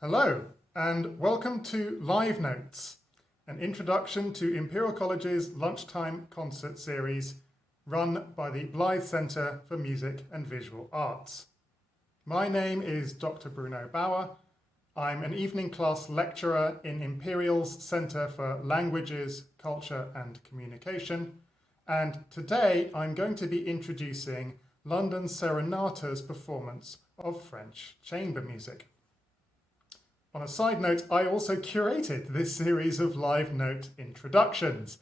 Hello, and welcome to Live Notes, an introduction to Imperial College's Lunchtime concert series run by the Blyth Centre for Music and Visual Arts. My name is Dr. Bruno Bauer. I'm an evening class lecturer in Imperial's Centre for Languages, Culture and Communication, and today I'm going to be introducing London Serenata's performance of French chamber music. On a side note, I also curated this series of live note introductions.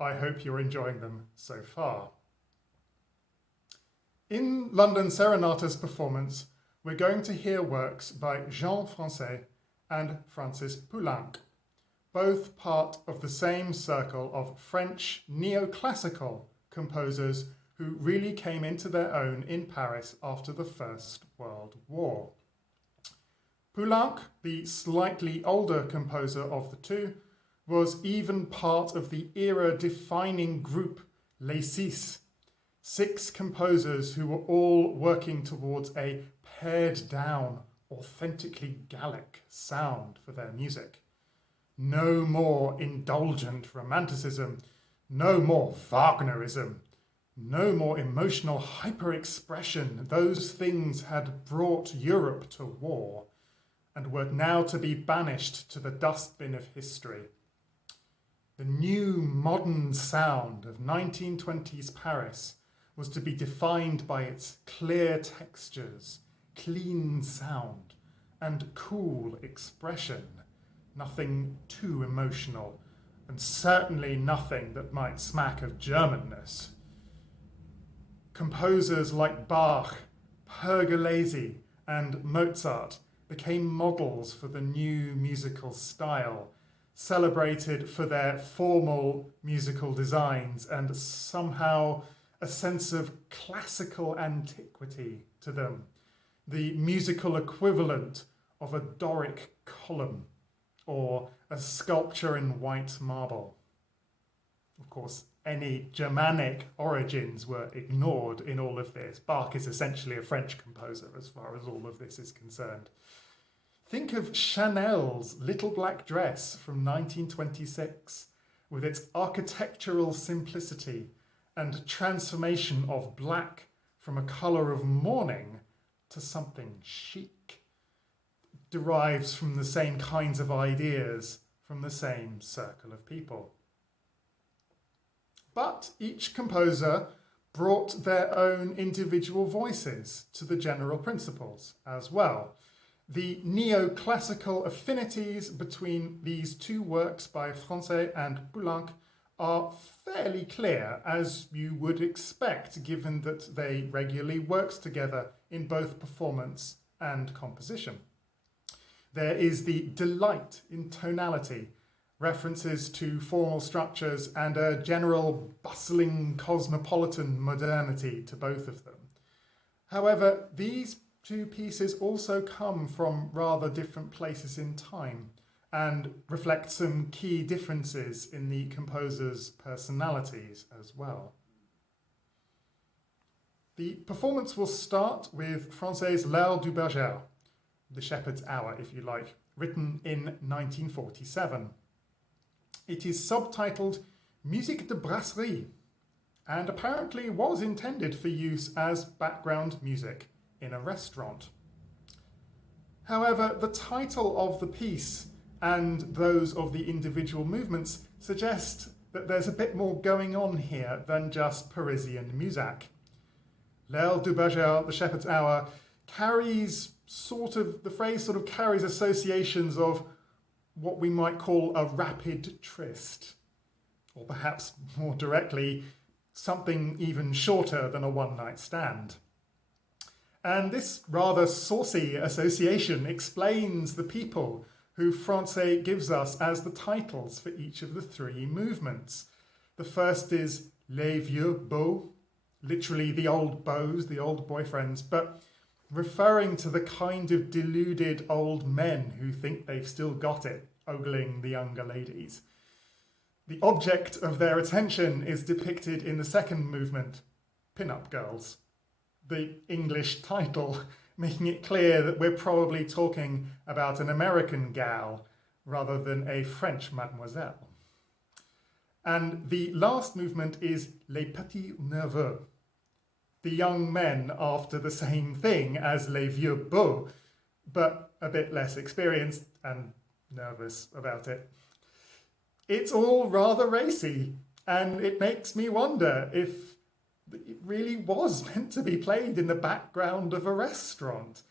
I hope you're enjoying them so far. In London Serenata's performance, we're going to hear works by Jean Française and Francis Poulenc, both part of the same circle of French neoclassical composers who really came into their own in Paris after the First World War. Poulenc, the slightly older composer of the two, was even part of the era-defining group Les six composers who were all working towards a pared-down, authentically Gallic sound for their music. No more indulgent romanticism, no more Wagnerism, no more emotional hyper-expression. Those things had brought Europe to war and were now to be banished to the dustbin of history. The new modern sound of 1920s Paris was to be defined by its clear textures, clean sound, and cool expression. Nothing too emotional, and certainly nothing that might smack of Germanness. Composers like Bach, Pergolesi, and Mozart became models for the new musical style, celebrated for their formal musical designs and somehow a sense of classical antiquity to them, the musical equivalent of a Doric column or a sculpture in white marble. Of course, any Germanic origins were ignored in all of this. Bach is essentially a French composer as far as all of this is concerned. Think of Chanel's Little Black Dress from 1926, with its architectural simplicity and transformation of black from a colour of mourning to something chic. It derives from the same kinds of ideas from the same circle of people. But each composer brought their own individual voices to the general principles as well. The neoclassical affinities between these two works by Française and Poulenc are fairly clear, as you would expect, given that they regularly worked together in both performance and composition. There is the delight in tonality, references to formal structures, and a general bustling cosmopolitan modernity to both of them. However, these two pieces also come from rather different places in time and reflect some key differences in the composers' personalities as well. The performance will start with Française L'Heure du Berger, The Shepherd's Hour, if you like, written in 1947. It is subtitled Musique de Brasserie and apparently was intended for use as background music in a restaurant. However, the title of the piece and those of the individual movements suggest that there's a bit more going on here than just Parisian muzak. L'Heure du Berger, The Shepherd's Hour, the phrase carries associations of what we might call a rapid tryst, or perhaps more directly, something even shorter than a one-night stand. And this rather saucy association explains the people who Française gives us as the titles for each of the three movements. The first is Les Vieux Beaux, literally the old beaux, the old boyfriends, but referring to the kind of deluded old men who think they've still got it, ogling the younger ladies. The object of their attention is depicted in the second movement, Pin-Up Girls. The English title making it clear that we're probably talking about an American gal rather than a French mademoiselle. And the last movement is Les Petits Nerveux, the young men after the same thing as Les Vieux Beaux, but a bit less experienced and nervous about it. It's all rather racy, and it makes me wonder if it really was meant to be played in the background of a restaurant,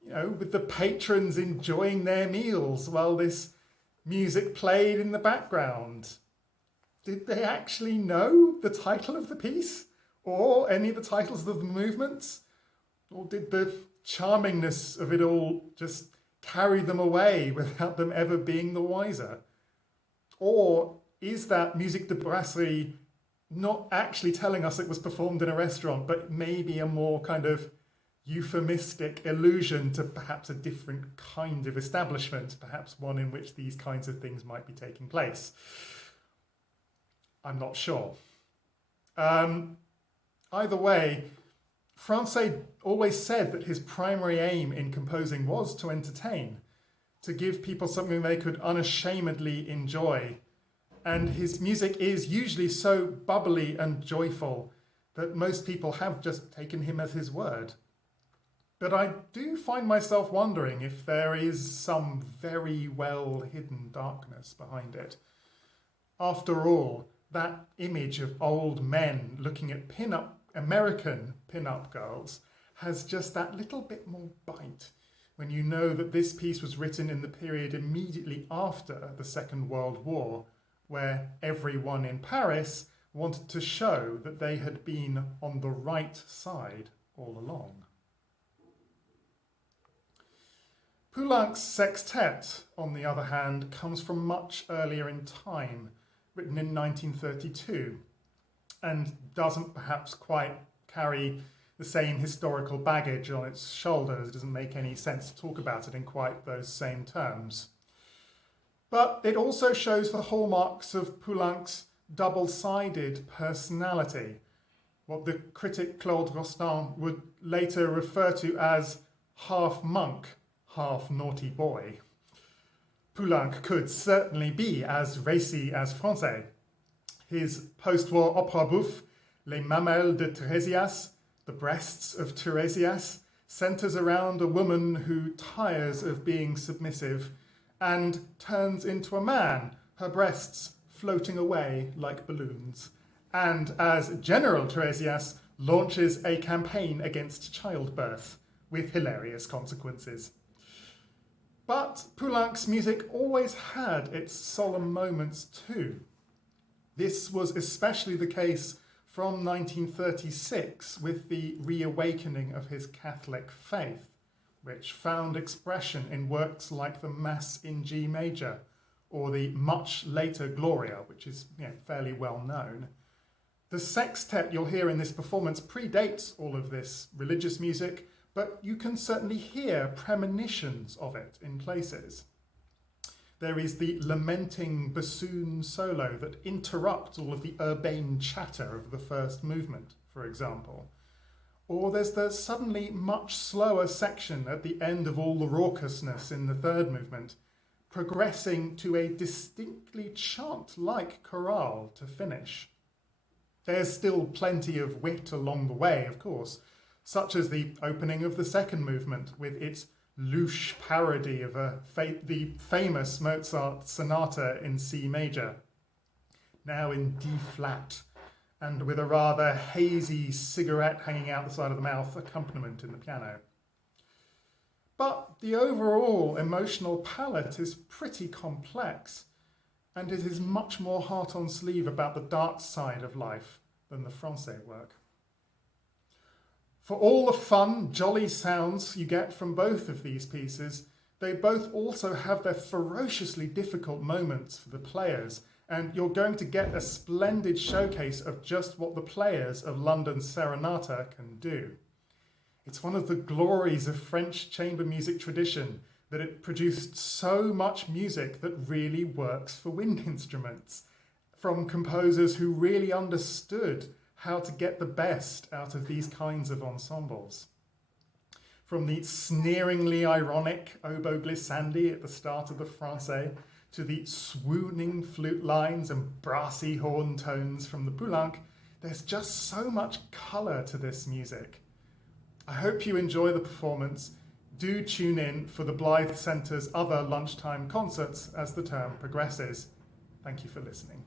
you know, with the patrons enjoying their meals while this music played in the background. Did they actually know the title of the piece or any of the titles of the movements? Or did the charmingness of it all just carry them away without them ever being the wiser? Or is that musique de brasserie not actually telling us it was performed in a restaurant, but maybe a more kind of euphemistic allusion to perhaps a different kind of establishment, perhaps one in which these kinds of things might be taking place? I'm not sure. Either way, Française always said that his primary aim in composing was to entertain, to give people something they could unashamedly enjoy. And his music is usually so bubbly and joyful that most people have just taken him at his word. But I do find myself wondering if there is some very well hidden darkness behind it. After all, that image of old men looking at American pin-up girls has just that little bit more bite when you know that this piece was written in the period immediately after the Second World War, where everyone in Paris wanted to show that they had been on the right side all along. Poulenc's sextet, on the other hand, comes from much earlier in time, written in 1932, and doesn't perhaps quite carry the same historical baggage on its shoulders. It doesn't make any sense to talk about it in quite those same terms. But it also shows the hallmarks of Poulenc's double-sided personality, what the critic Claude Rostand would later refer to as half monk, half naughty boy. Poulenc could certainly be as racy as Française. His post-war opera bouffe, Les Mamelles de Thérésias, the breasts of Thérésias, centres around a woman who tires of being submissive and turns into a man, her breasts floating away like balloons, and as General Thérésias launches a campaign against childbirth with hilarious consequences. But Poulenc's music always had its solemn moments too. This was especially the case from 1936 with the reawakening of his Catholic faith, which found expression in works like the Mass in G major or the much later Gloria, which is fairly well known. The sextet you'll hear in this performance predates all of this religious music, but you can certainly hear premonitions of it in places. There is the lamenting bassoon solo that interrupts all of the urbane chatter of the first movement, for example. Or there's the suddenly much slower section at the end of all the raucousness in the third movement, progressing to a distinctly chant-like chorale to finish. There's still plenty of wit along the way, of course, such as the opening of the second movement with its louche parody of the famous Mozart sonata in C major, now in D flat, and with a rather hazy cigarette hanging out the side of the mouth accompaniment in the piano. But the overall emotional palette is pretty complex, and it is much more heart on sleeve about the dark side of life than the Française work. For all the fun, jolly sounds you get from both of these pieces, they both also have their ferociously difficult moments for the players, and you're going to get a splendid showcase of just what the players of London Serenata can do. It's one of the glories of French chamber music tradition that it produced so much music that really works for wind instruments, from composers who really understood how to get the best out of these kinds of ensembles. From the sneeringly ironic oboe glissandi at the start of the Française to the swooning flute lines and brassy horn tones from the Poulenc, there's just so much colour to this music. I hope you enjoy the performance. Do tune in for the Blyth Centre's other lunchtime concerts as the term progresses. Thank you for listening.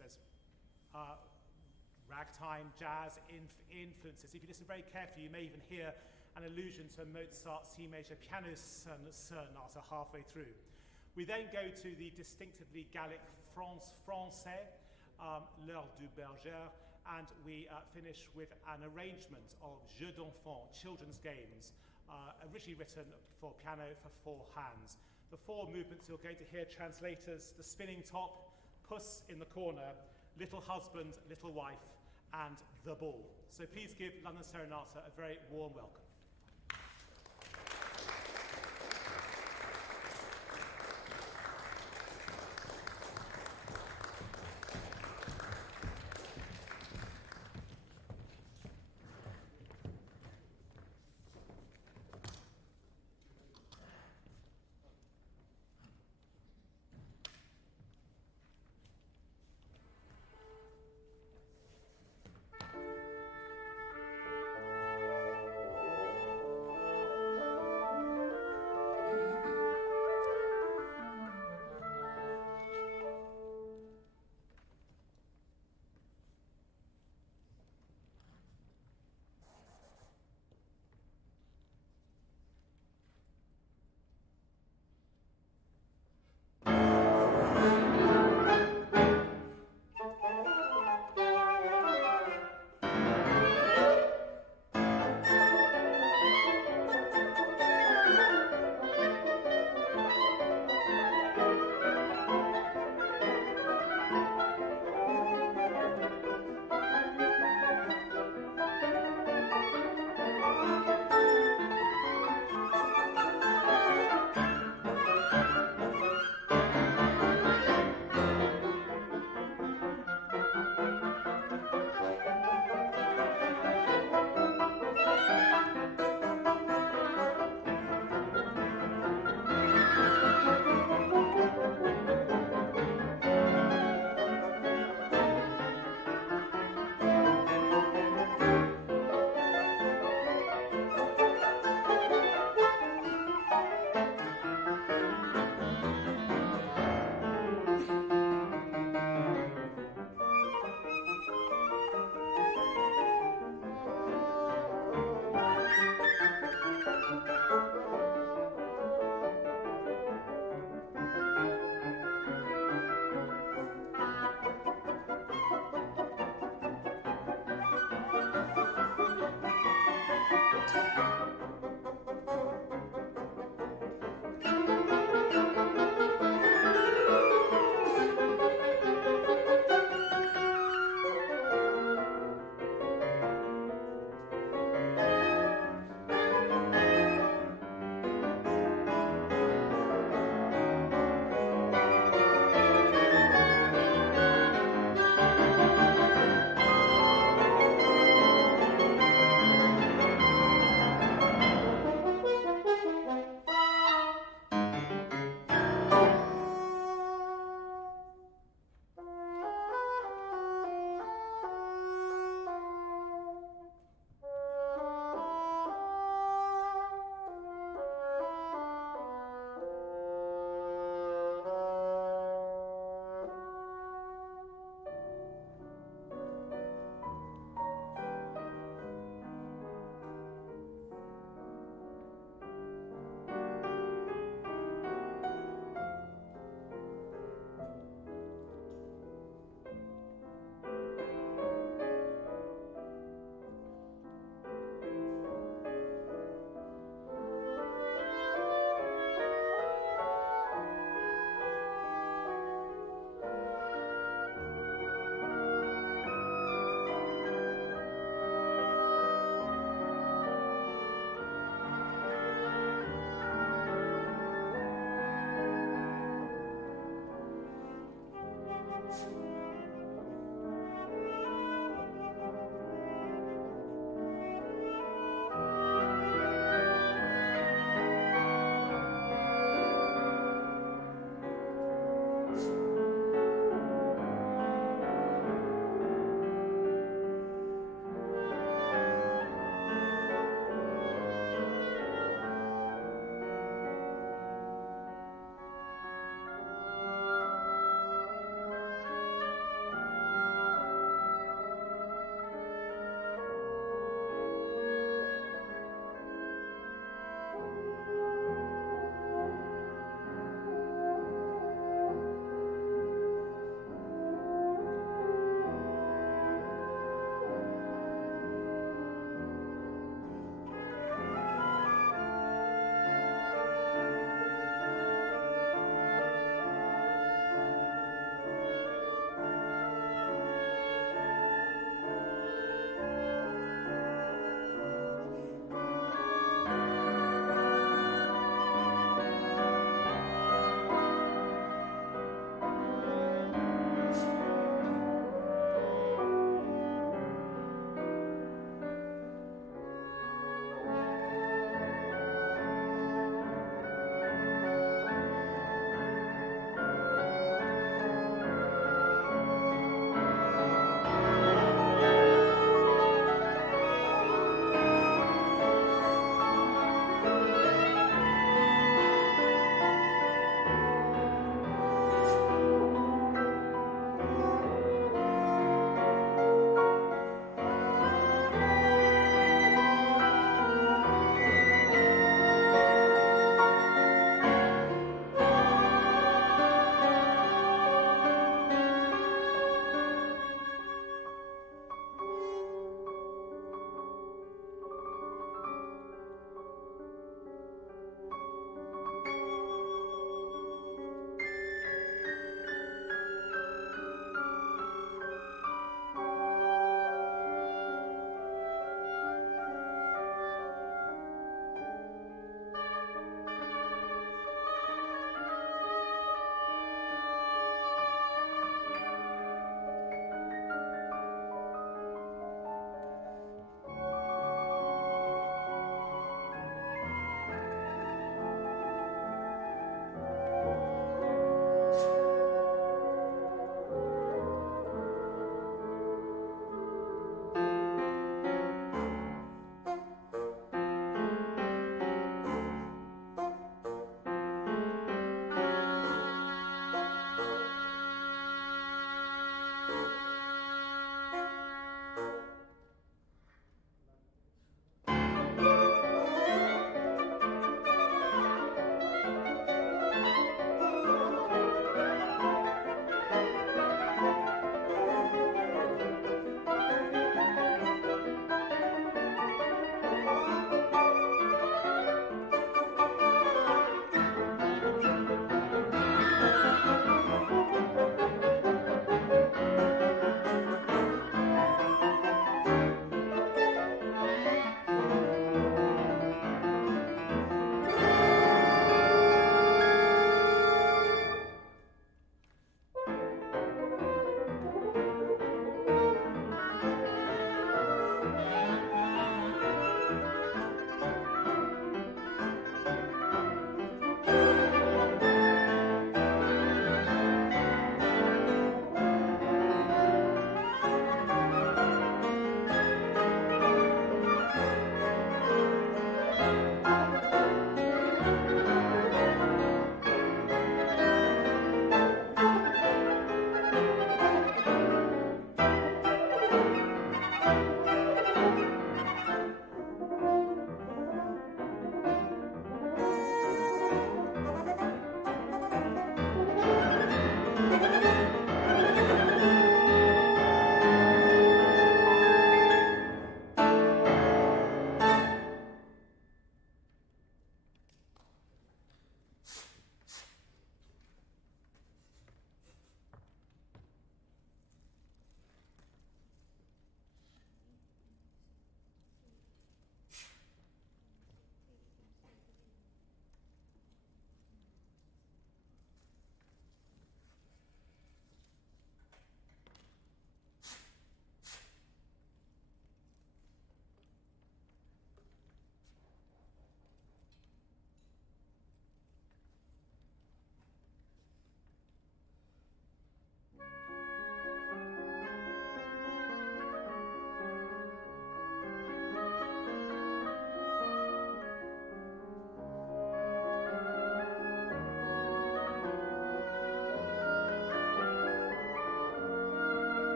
There's ragtime, jazz influences. If you listen very carefully, you may even hear an allusion to Mozart's C major piano sonata halfway through. We then go to the distinctively Gallic Française, L'heure du berger, and we finish with an arrangement of Jeux d'enfants, children's games, originally written for piano for 4 hands. The 4 movements you're going to hear translators: the spinning top, puss in the corner, little husband, little wife, and The Ball. So please give London Serenata a very warm welcome.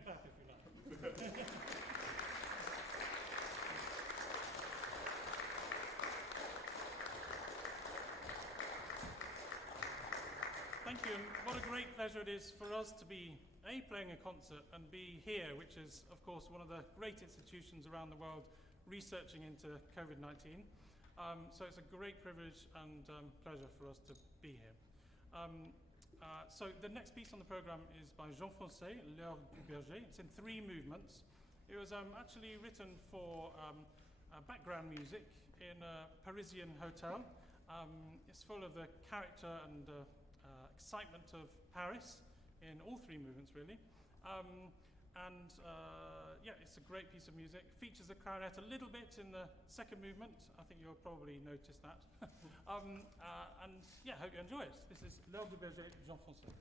can clap if you like. Thank you, and what a great pleasure it is for us to be A, playing a concert, and B, here, which is, of course, one of the great institutions around the world researching into COVID-19. So it's a great privilege and pleasure for us to be here. So the next piece on the program is by Jean Française, L'heure du berger. It's in 3 movements. It was actually written for background music in a Parisian hotel. It's full of the character and excitement of Paris in all 3 movements, really. Yeah, it's a great piece of music. Features the clarinet a little bit in the second movement. I think you'll probably notice that. And yeah, hope you enjoy it. This is L'heure du berger, Jean Française.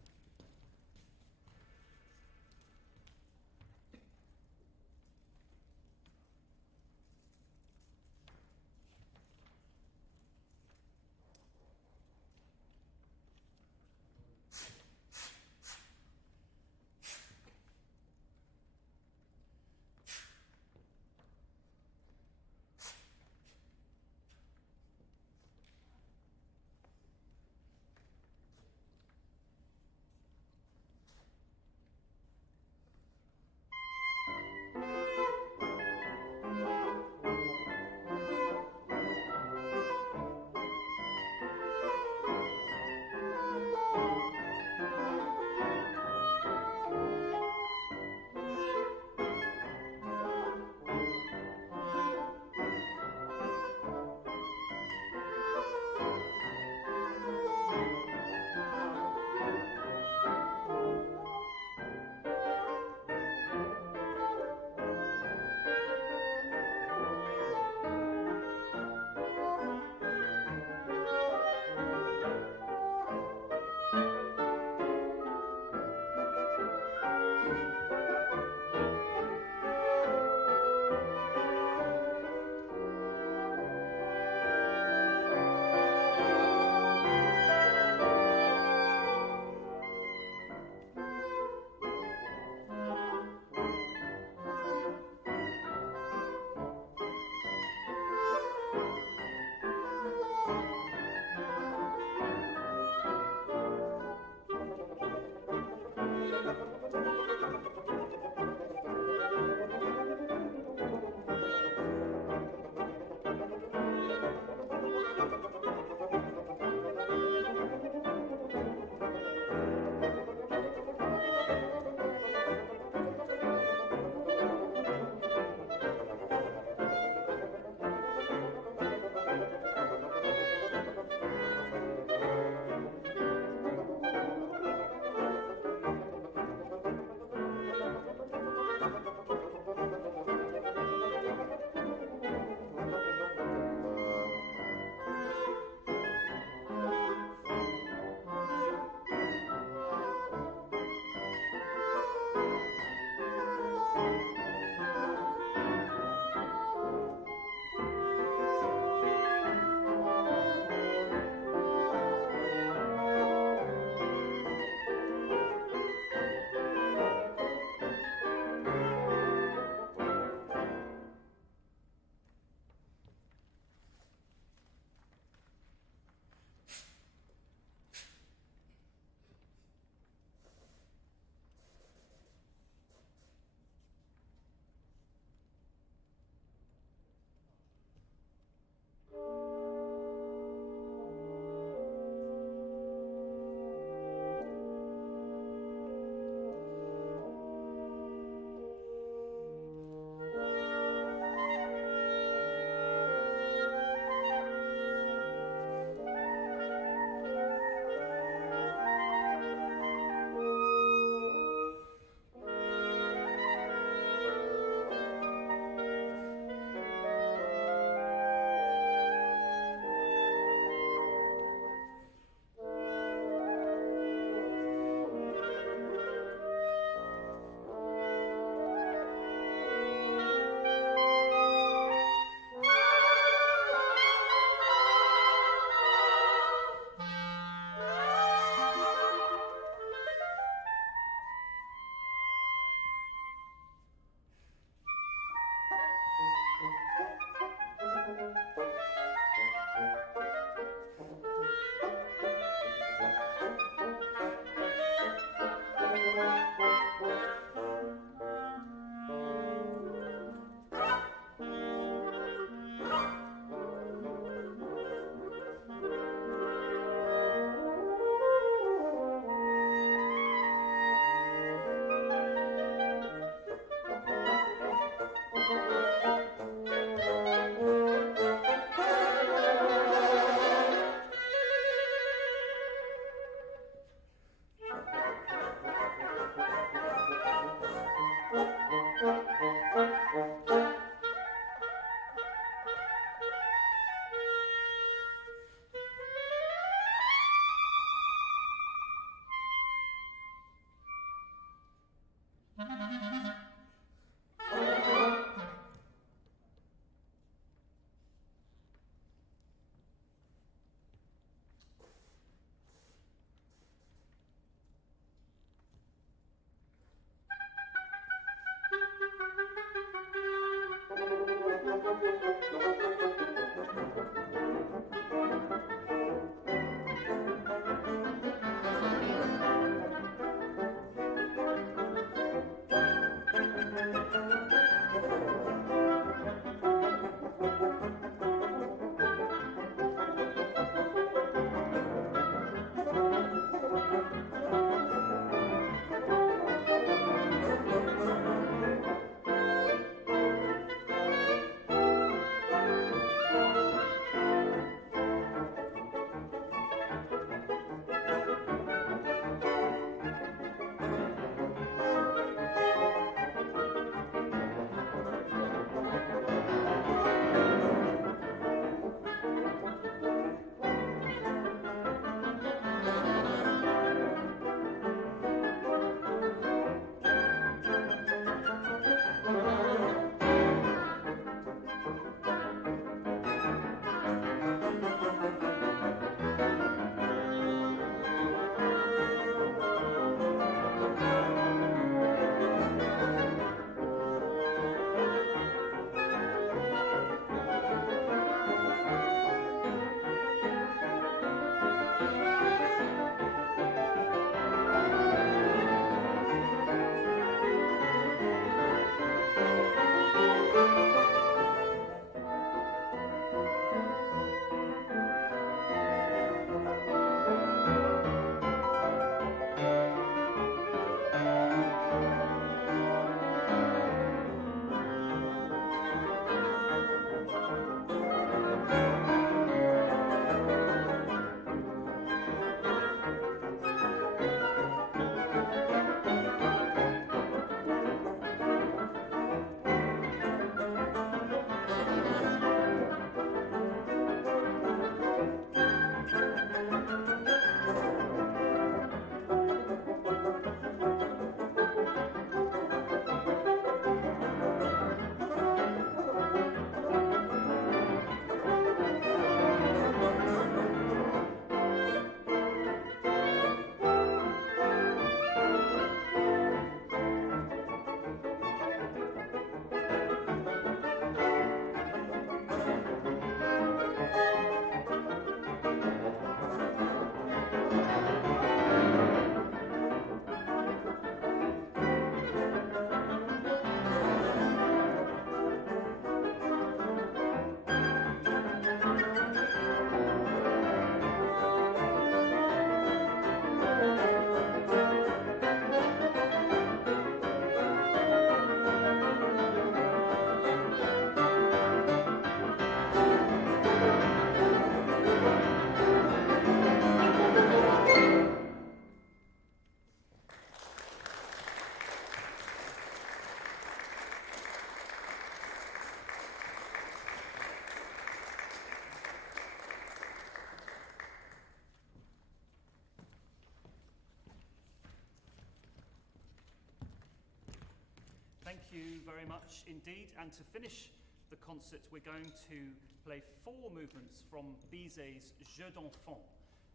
Thank you very much indeed. And to finish the concert, we're going to play 4 movements from Bizet's Jeu d'Enfant.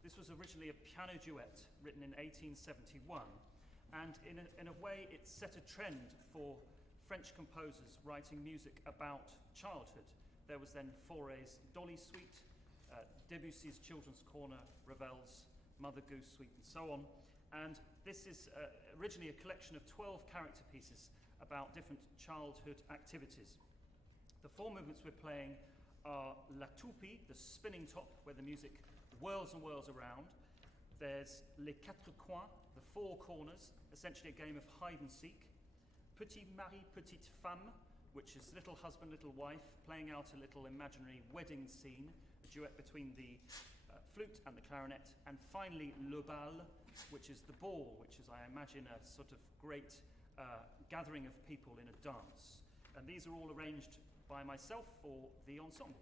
This was originally a piano duet written in 1871, and in a way it set a trend for French composers writing music about childhood. There was then Fauré's Dolly Suite, Debussy's Children's Corner, Ravel's Mother Goose Suite, and so on. And this is originally a collection of 12 character pieces about different childhood activities. The 4 movements we're playing are La Toupie, the spinning top, where the music whirls and whirls around. There's Les Quatre Coins, the 4 corners, essentially a game of hide and seek. Petit Mari, Petite Femme, which is little husband, little wife, playing out a little imaginary wedding scene, a duet between the flute and the clarinet. And finally, Le Bal, which is the ball, which is, I imagine, a sort of great gathering of people in a dance. And these are all arranged by myself for the ensemble.